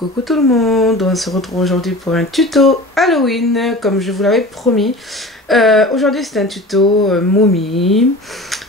Coucou tout le monde, on se retrouve aujourd'hui pour un tuto Halloween, comme je vous l'avais promis. Aujourd'hui c'est un tuto momie,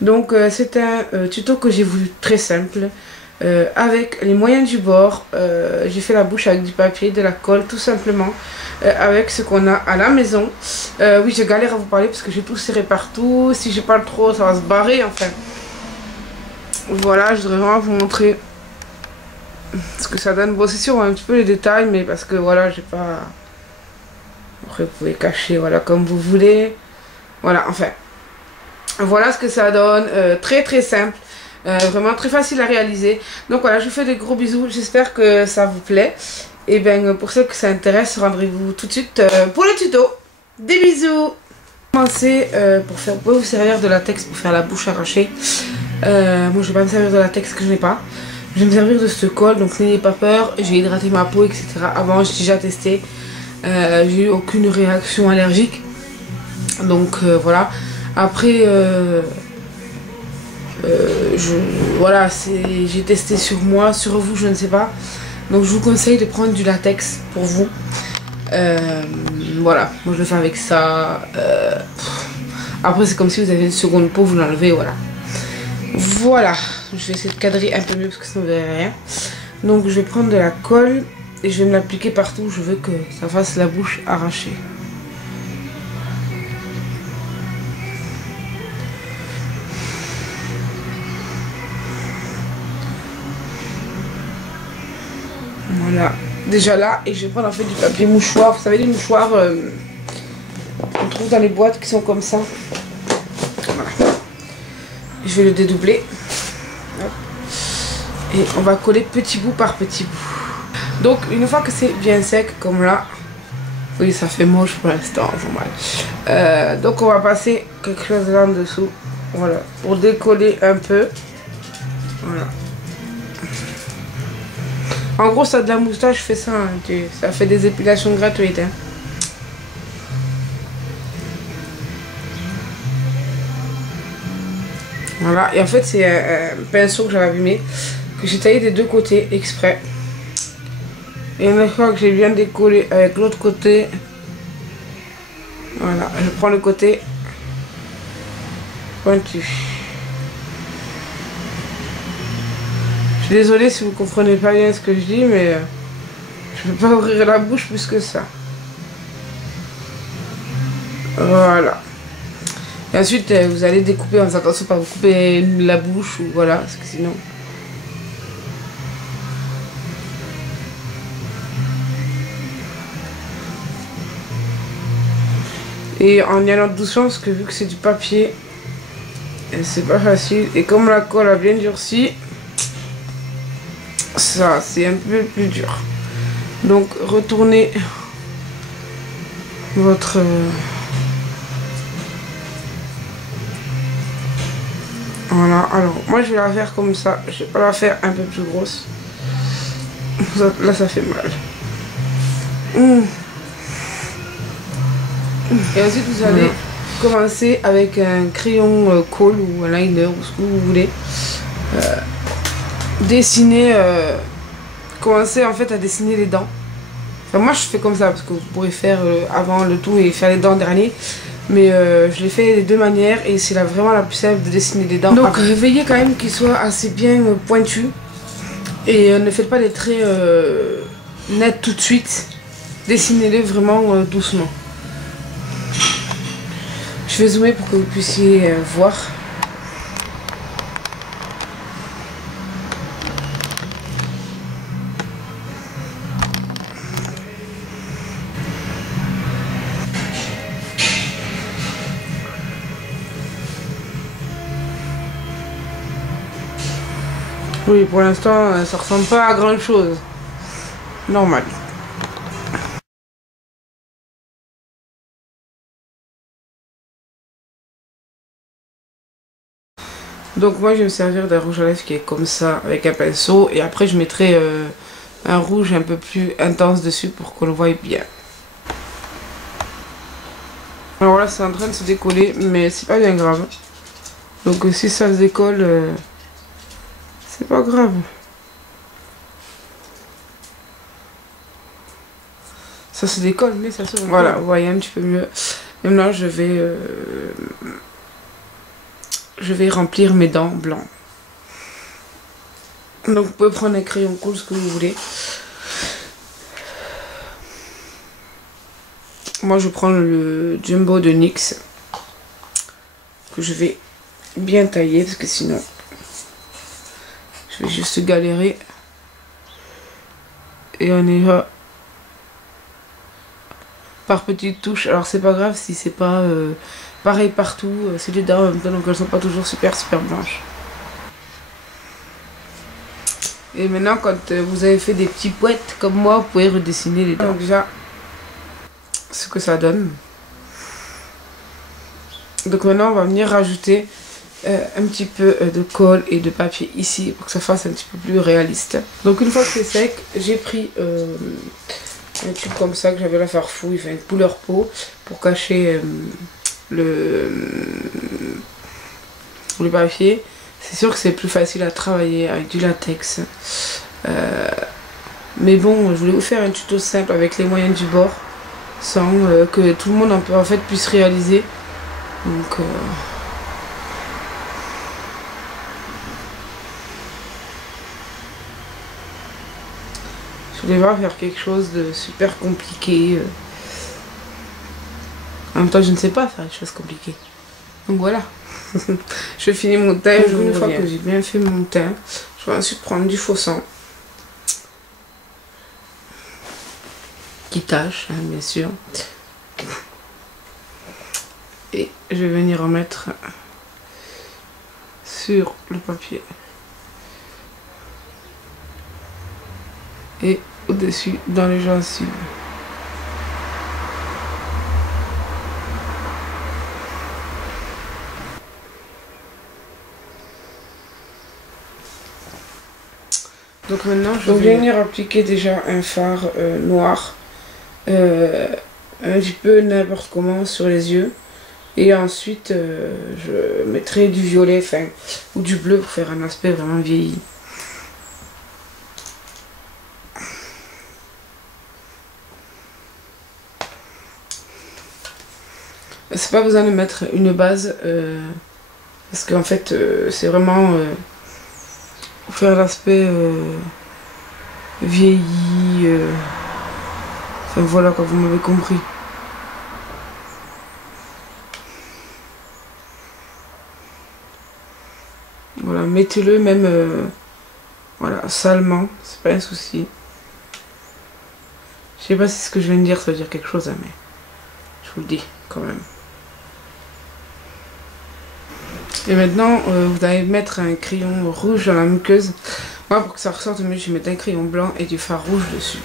donc c'est un tuto que j'ai voulu très simple, avec les moyens du bord. J'ai fait la bouche avec du papier, de la colle tout simplement, avec ce qu'on a à la maison. Oui, je galère à vous parler parce que j'ai tout serré partout, si j'ai pas trop ça va se barrer enfin. Voilà, je voudrais vraiment vous montrer ce que ça donne. Bon, c'est sûr un petit peu les détails, mais parce que voilà, j'ai pas... Après vous pouvez cacher, voilà, comme vous voulez. Voilà, enfin, voilà ce que ça donne. Très très simple, vraiment très facile à réaliser. Donc voilà, je vous fais des gros bisous, j'espère que ça vous plaît. Et bien pour ceux que ça intéresse, rendez-vous tout de suite pour le tuto. Des bisous. Commencer pour faire, vous pouvez vous servir de latex pour faire la bouche arrachée. Moi je vais pas me servir de latex que je n'ai pas. Je vais me servir de ce col, donc n'ayez pas peur, j'ai hydraté ma peau, etc. Avant, j'ai déjà testé, j'ai eu aucune réaction allergique. Donc voilà. Après, voilà, j'ai testé sur moi, sur vous, je ne sais pas. Donc je vous conseille de prendre du latex pour vous. Voilà, moi je le fais avec ça. Après, c'est comme si vous avez une seconde peau, vous l'enlevez, voilà. Voilà, je vais essayer de cadrer un peu mieux parce que sinon vous verrez rien. Donc je vais prendre de la colle et je vais me l'appliquer partout où je veux que ça fasse la bouche arrachée. Voilà, déjà là, et je vais prendre en fait du papier mouchoir. Vous savez les mouchoirs qu'on trouve dans les boîtes qui sont comme ça. Voilà. Je vais le dédoubler. Et on va coller petit bout par petit bout. Donc une fois que c'est bien sec comme là, oui ça fait moche pour l'instant, mal. Donc on va passer quelque chose là en dessous, voilà, pour décoller un peu. Voilà. En gros ça de la moustache, je fais ça, hein, ça fait des épilations gratuites. Hein. Voilà, et en fait c'est un pinceau que j'avais abîmé, que j'ai taillé des deux côtés exprès. Et une fois que j'ai bien décollé avec l'autre côté, voilà, je prends le côté pointu. Je suis désolée si vous comprenez pas bien ce que je dis, mais je ne peux pas ouvrir la bouche plus que ça. Voilà. Et ensuite, vous allez découper en faisant attention pas vous couper la bouche ou voilà, parce que sinon... Et en y allant doucement, parce que vu que c'est du papier, c'est pas facile. Et comme la colle a bien durci, ça c'est un peu plus dur. Donc retournez votre... Voilà, alors moi je vais la faire comme ça, je vais pas la faire un peu plus grosse. Là ça fait mal. Et ensuite vous allez commencer avec un crayon colle ou un liner ou ce que vous voulez. Dessiner, commencer en fait à dessiner les dents. Enfin, moi je fais comme ça parce que vous pourrez faire avant le tout et faire les dents en dernier. Mais je l'ai fait des deux manières et c'est vraiment la plus simple de dessiner les dents. Donc veillez quand même qu'ils soient assez bien pointus. Et ne faites pas des traits nets tout de suite. Dessinez-les vraiment doucement. Je vais zoomer pour que vous puissiez voir. Oui, pour l'instant, ça ressemble pas à grand chose. Normal. Donc moi je vais me servir d'un rouge à lèvres qui est comme ça avec un pinceau et après je mettrai un rouge un peu plus intense dessus pour qu'on le voie bien. Alors là c'est en train de se décoller mais c'est pas bien grave. Donc si ça se décolle, c'est pas grave. Ça se décolle, mais ça se décolle. Voilà, vous voyez un petit peu mieux. Maintenant, je vais remplir mes dents blancs. Donc, vous pouvez prendre un crayon cool, ce que vous voulez. Moi, je prends le Jumbo de NYX. Que je vais bien tailler, parce que sinon, je vais juste galérer. Et on y va par petites touches. Alors c'est pas grave si c'est pas pareil partout, c'est des dents en même temps, donc elles sont pas toujours super blanches. Et maintenant, quand vous avez fait des petits poètes comme moi, vous pouvez redessiner les dents. Donc déjà, ce que ça donne. Donc maintenant, on va venir rajouter un petit peu de colle et de papier ici pour que ça fasse un petit peu plus réaliste. Donc une fois que c'est sec, j'ai pris un tube comme ça que j'avais la farfouille, enfin une couleur peau pour cacher le papier. C'est sûr que c'est plus facile à travailler avec du latex. Mais bon, je voulais vous faire un tuto simple avec les moyens du bord sans que tout le monde en fait puisse réaliser. Donc je voulais pas faire quelque chose de super compliqué. En même temps, je ne sais pas faire des choses compliquées. Donc voilà. Je finis mon teint. Une fois que j'ai bien fait mon teint, je vais ensuite prendre du faux sang. Qui tâche, hein, bien sûr. Et je vais venir en mettre sur le papier. Et au-dessus, dans les gencives. Donc maintenant, je vais venir appliquer déjà un fard noir, un petit peu n'importe comment sur les yeux. Et ensuite, je mettrai du violet, enfin, ou du bleu pour faire un aspect vraiment vieilli. C'est pas besoin de mettre une base, parce qu'en fait, c'est vraiment pour faire l'aspect vieilli. Enfin voilà, quoi, vous m'avez compris. Voilà, mettez-le même voilà, salement, c'est pas un souci. Je sais pas si ce que je viens de dire ça veut dire quelque chose, hein, mais je vous le dis quand même. Et maintenant, vous allez mettre un crayon rouge dans la muqueuse. Moi, pour que ça ressorte mieux, je vais mettre un crayon blanc et du fard rouge dessus.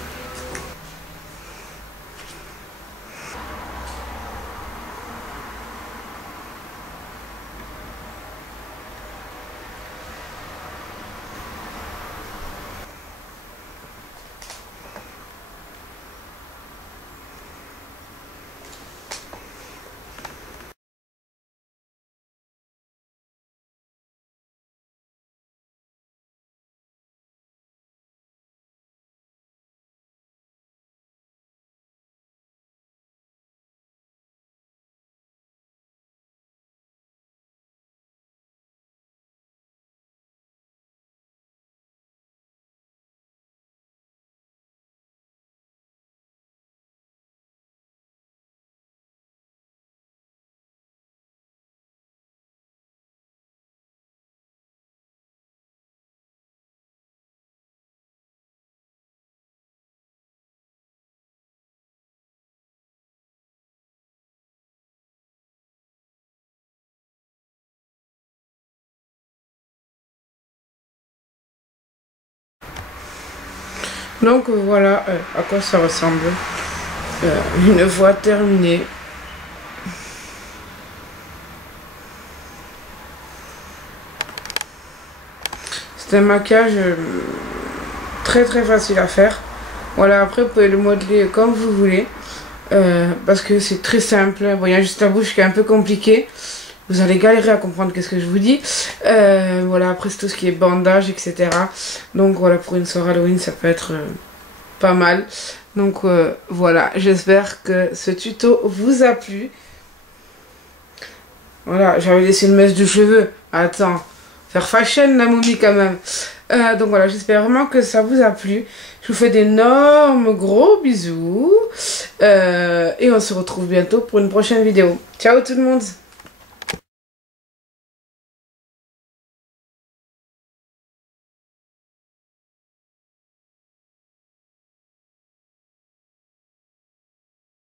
Donc voilà à quoi ça ressemble une fois terminée. C'est un maquillage très facile à faire. Voilà, après vous pouvez le modeler comme vous voulez. Parce que c'est très simple. Bon, il y a juste la bouche qui est un peu compliquée. Vous allez galérer à comprendre qu'est-ce que je vous dis. Voilà, après c'est tout ce qui est bandage, etc. Donc voilà, pour une soirée Halloween, ça peut être pas mal. Donc voilà, j'espère que ce tuto vous a plu. Voilà, j'avais laissé une mèche de cheveux. Attends, faire fashion la momie quand même. Donc voilà, j'espère vraiment que ça vous a plu. Je vous fais d'énormes gros bisous. Et on se retrouve bientôt pour une prochaine vidéo. Ciao tout le monde!